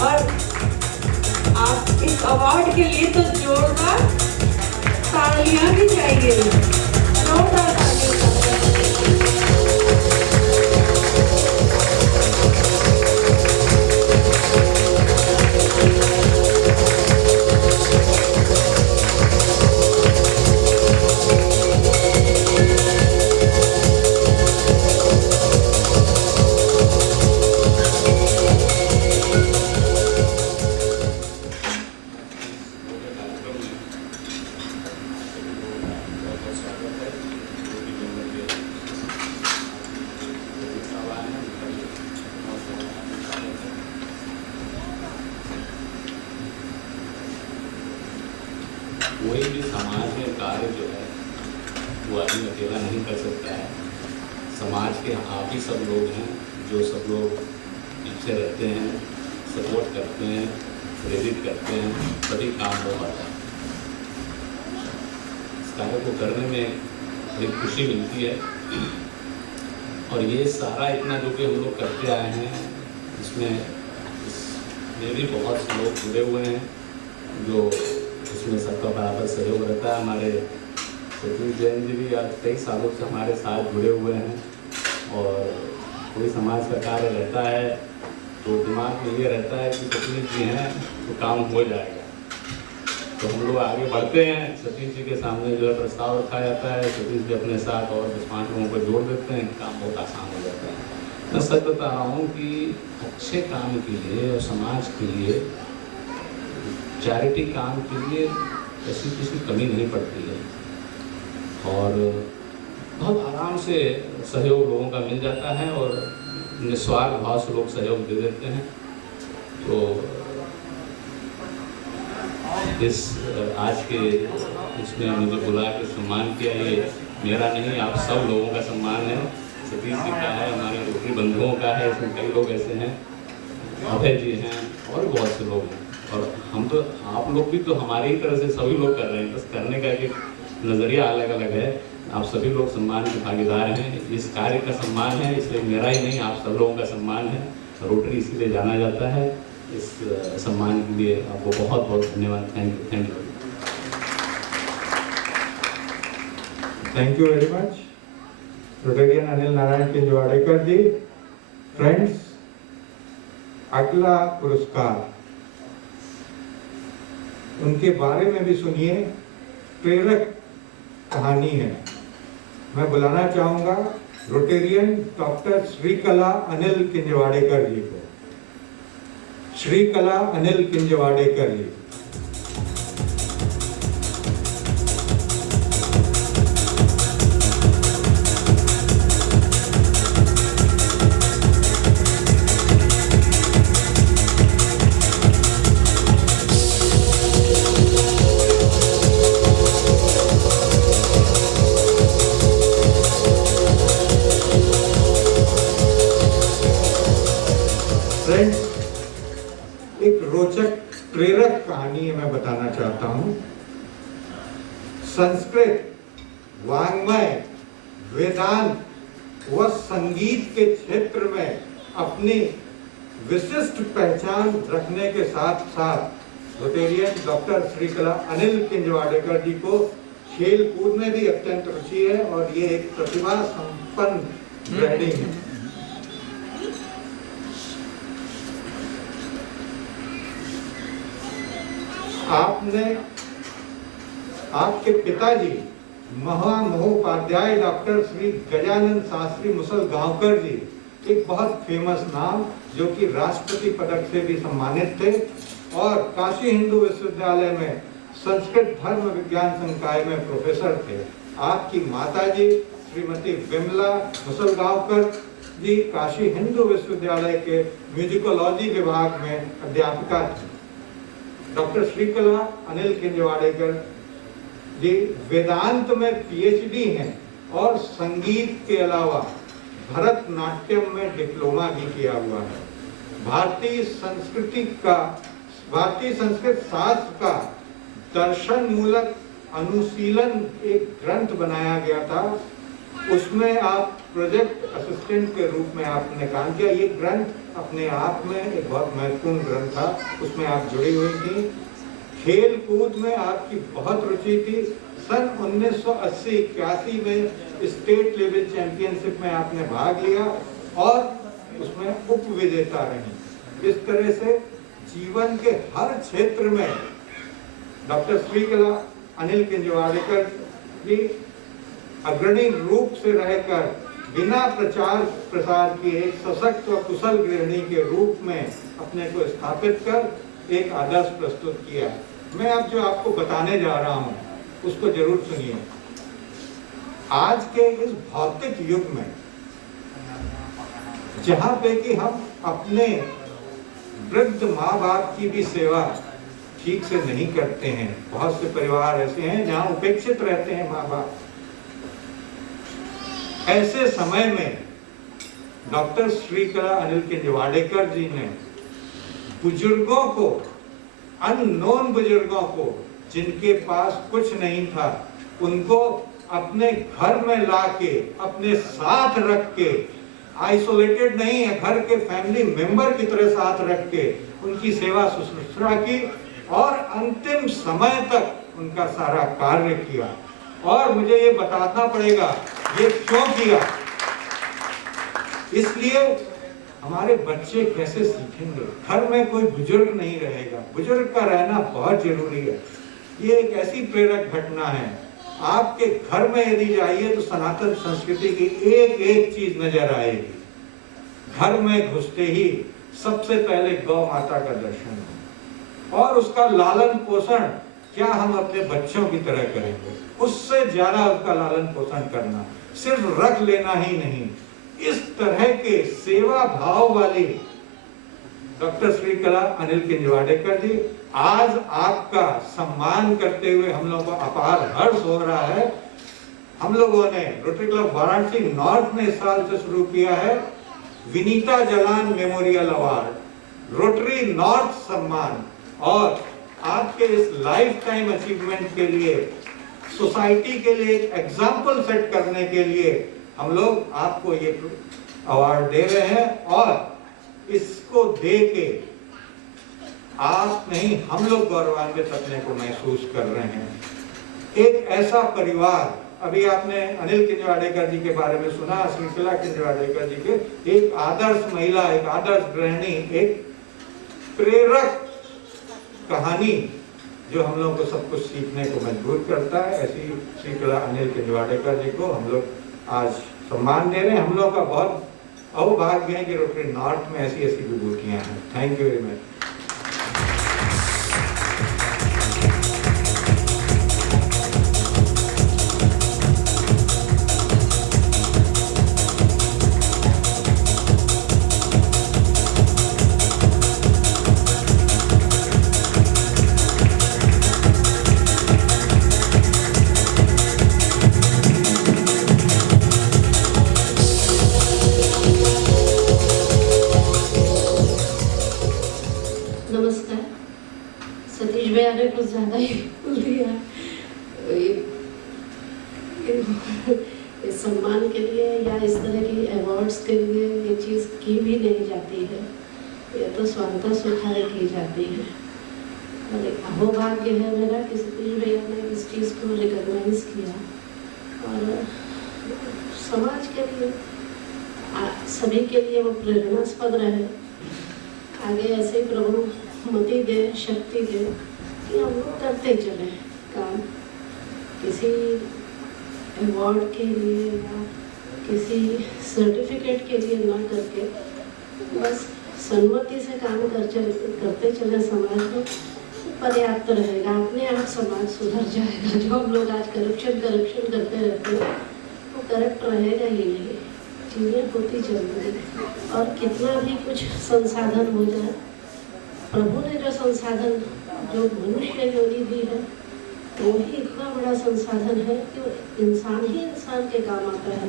और आप इस अवार्ड के लिए तो जोरदार तालियां भी चाहिए, जोरदार तालियां। कोई भी समाज में कार्य जो है वो आदमी अकेला नहीं कर सकता है। समाज के आप ही सब लोग हैं जो सब लोग पीछे रहते हैं, सपोर्ट करते हैं, प्रेरित करते हैं, तभी काम हो पाता है। इस कार्य को करने में बड़ी खुशी मिलती है। और ये सारा इतना जो कि हम लोग करते आए हैं, इसमें भी बहुत से लोग जुड़े हुए हैं जो इसमें सबका बराबर सहयोग रहता है। हमारे सतीश जैन जी भी आज कई सालों से हमारे साथ जुड़े हुए हैं। और कोई समाज का कार्य रहता है तो दिमाग में ये रहता है कि सतीश जी हैं तो काम हो जाएगा। तो हम लोग आगे बढ़ते हैं, सतीश जी के सामने जो है प्रस्ताव रखा जाता है, सतीश जी अपने साथ और 10-5 लोगों को जोड़ देते हैं, काम बहुत आसान हो जाता है। मैं सच बता रहा हूँ कि अच्छे काम के लिए और समाज के लिए, चैरिटी काम के लिए ऐसी किसी कमी नहीं पड़ती है। और बहुत आराम से सहयोग लोगों का मिल जाता है और निस्वार्थ भाव से लोग सहयोग दे देते हैं। तो इस आज के इसमें मुझे बुला के सम्मान किया, ये मेरा नहीं, आप सब लोगों का सम्मान है। सतीश जी का है, हमारे रोटरी बंधुओं का है, इसमें कई लोग ऐसे हैं, अभय जी हैं और भी बहुत से लोग हैं। और हम तो, आप लोग भी तो हमारी ही तरह से सभी लोग कर रहे हैं, बस करने का एक नज़रिया अलग अलग है। आप सभी लोग सम्मान के भागीदार हैं। इस कार्य का सम्मान है, इसलिए मेरा ही नहीं, आप सब लोगों का सम्मान है। रोटरी इसीलिए जाना जाता है। इस सम्मान के लिए आपको बहुत बहुत धन्यवाद। Thank you. Thank you very much rotarian Anil Narayan Kinjawadekar ji. Friends, अगला पुरस्कार उनके बारे में भी सुनिए, प्रेरक कहानी है। मैं बुलाना चाहूंगा रोटेरियन डॉक्टर श्रीकला अनिल किंजवाड़ेकर जी को। श्रीकला अनिल किंजवाड़ेकर जी। एक रोचक प्रेरक कहानी मैं बताना चाहता हूं। संस्कृत, वाङ्मय, वेदांत व संगीत के क्षेत्र में अपनी विशिष्ट पहचान रखने के साथ साथ रोटेरियन डॉक्टर श्रीकला अनिल किंजवाड़ेकर जी को खेल कूद में भी अत्यंत रुचि है और ये एक प्रतिभा संपन्न गृहिणी है। आपने आपके पिताजी महामहोपाध्याय डॉक्टर श्री गजानन शास्त्री मुसलगांवकर जी, एक बहुत फेमस नाम, जो कि राष्ट्रपति पदक से भी सम्मानित थे और काशी हिंदू विश्वविद्यालय में संस्कृत धर्म विज्ञान संकाय में प्रोफेसर थे। आपकी माताजी श्रीमती विमला मुसलगांवकर जी काशी हिंदू विश्वविद्यालय के म्यूजिकोलॉजी विभाग में अध्यापिका थी। डॉक्टर श्रीकला अनिल किंजवाड़ेकर जी वेदांत में पीएचडी हैं और संगीत के अलावा भरतनाट्यम में डिप्लोमा भी किया हुआ है। भारतीय संस्कृत शास्त्र का दर्शन मूलक अनुशीलन एक ग्रंथ बनाया गया था। उसमें आप प्रोजेक्ट असिस्टेंट के रूप में आपने काम किया। ये ग्रंथ अपने आप में एक बहुत महत्वपूर्ण ग्रंथ था, उसमें आप जुड़ी हुई थी। खेल कूद में आपकी बहुत रुचि थी। सन 1980-81 में स्टेट लेवल चैंपियनशिप में आपने भाग लिया और उसमें उप विजेता रही। इस तरह से जीवन के हर क्षेत्र में डॉक्टर श्रीकला अनिल किंजवाड़ेकर जी अग्रणी रूप से रहकर बिना प्रचार प्रसार किए एक सशक्त व कुशल गृहिणी के रूप में अपने को स्थापित कर एक आदर्श प्रस्तुत किया। मैं अब जो आपको बताने जा रहा हूं उसको जरूर सुनिए। आज के इस भौतिक युग में जहां पे कि हम अपने वृद्ध माँ बाप की भी सेवा ठीक से नहीं करते हैं, बहुत से परिवार ऐसे हैं जहां उपेक्षित रहते हैं माँ बाप। ऐसे समय में डॉक्टर श्रीकला अनिल किंजवाड़ेकर जी ने बुजुर्गों को, अननोन बुजुर्गों को, जिनके पास कुछ नहीं था, उनको अपने घर में लाके अपने साथ रख के, आइसोलेटेड नहीं है, घर के फैमिली मेंबर की तरह साथ रख के उनकी सेवा शुश्रूषा की और अंतिम समय तक उनका सारा कार्य किया। और मुझे ये बताना पड़ेगा ये क्यों किया, इसलिए हमारे बच्चे कैसे सीखेंगे। घर में कोई बुजुर्ग नहीं रहेगा, बुजुर्ग का रहना बहुत जरूरी है। ये एक ऐसी प्रेरक घटना है। आपके घर में यदि जाइए तो सनातन संस्कृति की एक एक चीज नजर आएगी। घर में घुसते ही सबसे पहले गौ माता का दर्शन और उसका लालन पोषण क्या हम अपने बच्चों की तरह करेंगे, उससे ज्यादा उसका लालन पोषण करना, सिर्फ रख लेना ही नहीं। इस तरह के सेवा भाव वाली डॉक्टर श्रीकला अनिल किंजवाड़ेकर जी, आज आपका सम्मान करते हुए हम लोगों को अपार हर्ष हो रहा है। हम लोगों ने रोटरी क्लब वाराणसी नॉर्थ ने इस साल से शुरू किया है Vinita Jalan memorial award, rotary north सम्मान, और आपके इस लाइफ टाइम अचीवमेंट के लिए, सोसाइटी के लिए एक एग्जाम्पल सेट करने के लिए हम लोग आपको ये अवार्ड दे रहे हैं। और इसको दे के आप नहीं, हम लोग गौरवान्वित अपने को महसूस कर रहे हैं। एक ऐसा परिवार, अभी आपने अनिल किंजवाड़ेकर जी के बारे में सुना, श्रीकला किंजवाड़ेकर जी के, एक आदर्श महिला, एक आदर्श गृहिणी, एक प्रेरक कहानी जो हम लोगों को सब कुछ सीखने को मजबूर करता है। ऐसी श्रीकला अनिल किंजवाड़ेकर जी को हम लोग आज सम्मान दे रहे हैं। हम लोग का बहुत अहोभाग्य है कि रोटरी नॉर्थ में ऐसी ऐसी विभूतियां हैं। Thank you very much. नमस्कार। सतीश भैया ने कुछ ज़्यादा ही बोल दिया। इस सम्मान के लिए या इस तरह की अवार्ड्स के लिए ये चीज़ की भी नहीं जाती है, ये तो स्वांतः सुखाय की जाती है। और एक अहोभाग्य है मेरा कि सतीश भैया ने इस चीज़ को रिकॉग्नाइज किया और समाज के लिए, सभी के लिए वो प्रेरणास्पद रहे। आगे ऐसे ही प्रभु मति दे, शक्ति दे कि हम लोग करते चले काम। किसी अवार्ड के लिए या किसी सर्टिफिकेट के लिए ना करके बस सन्मति से काम करते चले, समाज में पर्याप्त रहेगा। अपने आप समाज सुधर जाएगा। जो हम लोग आज करप्शन करते रहते हैं वो करेक्ट रहेगा ही नहीं, चीज़ें होती चलेंगी। और कितना भी कुछ संसाधन हो जाए, प्रभु ने जो संसाधन, जो मनुष्य योनि दी है, वो ही इतना बड़ा संसाधन है कि इंसान ही इंसान के काम आता है।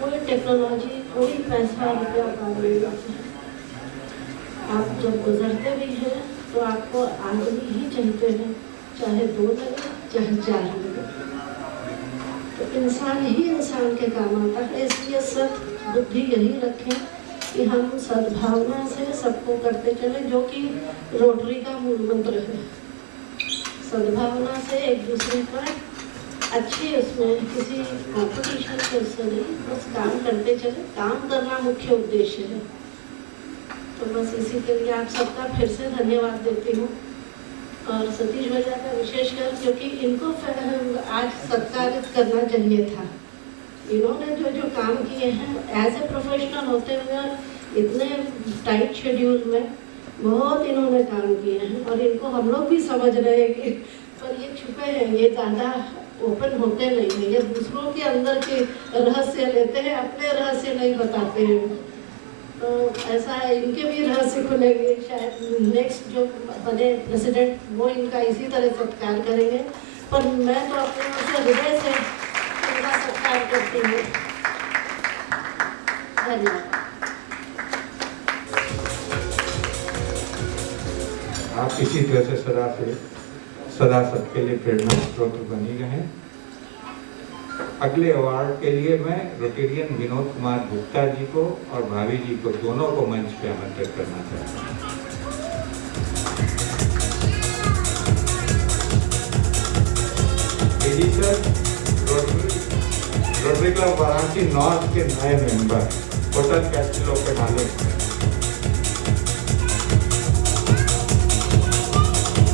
कोई टेक्नोलॉजी, कोई पैसा रुपया काम नहीं आता है। आप जब गुजरते भी हैं तो आपको आदमी ही चाहते हैं, चाहे 2 लगे चाहे 4 लगे। तो इंसान ही इंसान के काम आता है। इसलिए सत बुद्धि यही रखें कि हम सद्भावना से सबको करते चले, जो कि रोटरी का मूल मंत्र है। सद्भावना से एक दूसरे पर अच्छी, उसमें किसी कंपटीशन के उससे नहीं, बस काम करते चले। काम करना मुख्य उद्देश्य है। तो बस इसी के लिए आप सबका फिर से धन्यवाद देती हूँ। और सतीश भैया का विशेषकर, क्योंकि इनको आज सत्कारित करना चाहिए था। इन्होंने जो काम किए हैं एज ए प्रोफेशनल होते हुए इतने टाइट शेड्यूल में बहुत इन्होंने काम किए हैं। और इनको हम लोग भी समझ रहे हैं कि पर ये छुपे हैं, ये ज़्यादा ओपन होते नहीं हैं, ये दूसरों के अंदर के रहस्य लेते हैं, अपने रहस्य नहीं बताते हैं। तो ऐसा है, इनके भी रहस्य खुलेंगे। शायद नेक्स्ट जो बने प्रेसिडेंट वो इनका इसी तरह सत्कार करेंगे। पर मैं तो अपने हृदय से इनका सत्कार करती हूँ। धन्यवाद। आप इसी तरह से सदा सबके लिए प्रेरणा स्रोत बनी रहें। अगले अवार्ड के लिए मैं रोटेरियन विनोद कुमार गुप्ता जी को और भाभी जी को, दोनों को मंच पे आमंत्रित करना चाहता हूँ। जी sir, rotary club Varanasi north के नए मेंबर, होटल कैस्टिलो के मालिक,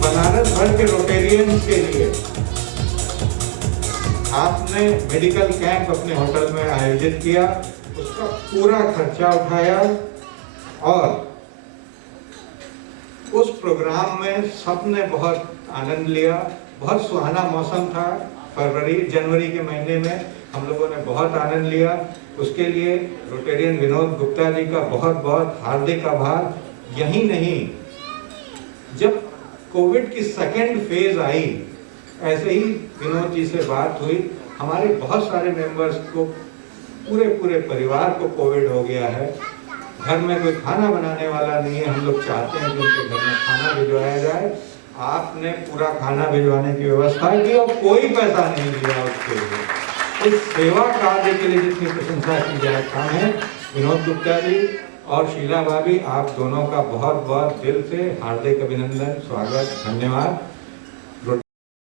बनारस भर के रोटेरियंस के लिए आपने मेडिकल कैंप अपने होटल में आयोजित किया, उसका पूरा खर्चा उठाया और उस प्रोग्राम में सबने बहुत आनंद लिया। बहुत सुहाना मौसम था, जनवरी के महीने में हम लोगों ने बहुत आनंद लिया। उसके लिए रोटेरियन विनोद गुप्ता जी का बहुत बहुत हार्दिक आभार। यही नहीं, जब कोविड की सेकेंड फेज आई, ऐसे ही विनोद जी से बात हुई। हमारे बहुत सारे मेंबर्स को, पूरे परिवार को कोविड हो गया है। घर में कोई खाना बनाने वाला नहीं है, हम लोग चाहते हैं कि उनके घर में खाना भिजवाया जाए। आपने पूरा खाना भिजवाने की व्यवस्था की और कोई पैसा नहीं लिया उसके लिए। इस सेवा कार्य के लिए जितनी प्रशंसा की जाए काम है। विनोद गुप्ता जी और शीला भाभी, आप दोनों का बहुत बहुत दिल से हार्दिक अभिनंदन, स्वागत, धन्यवाद।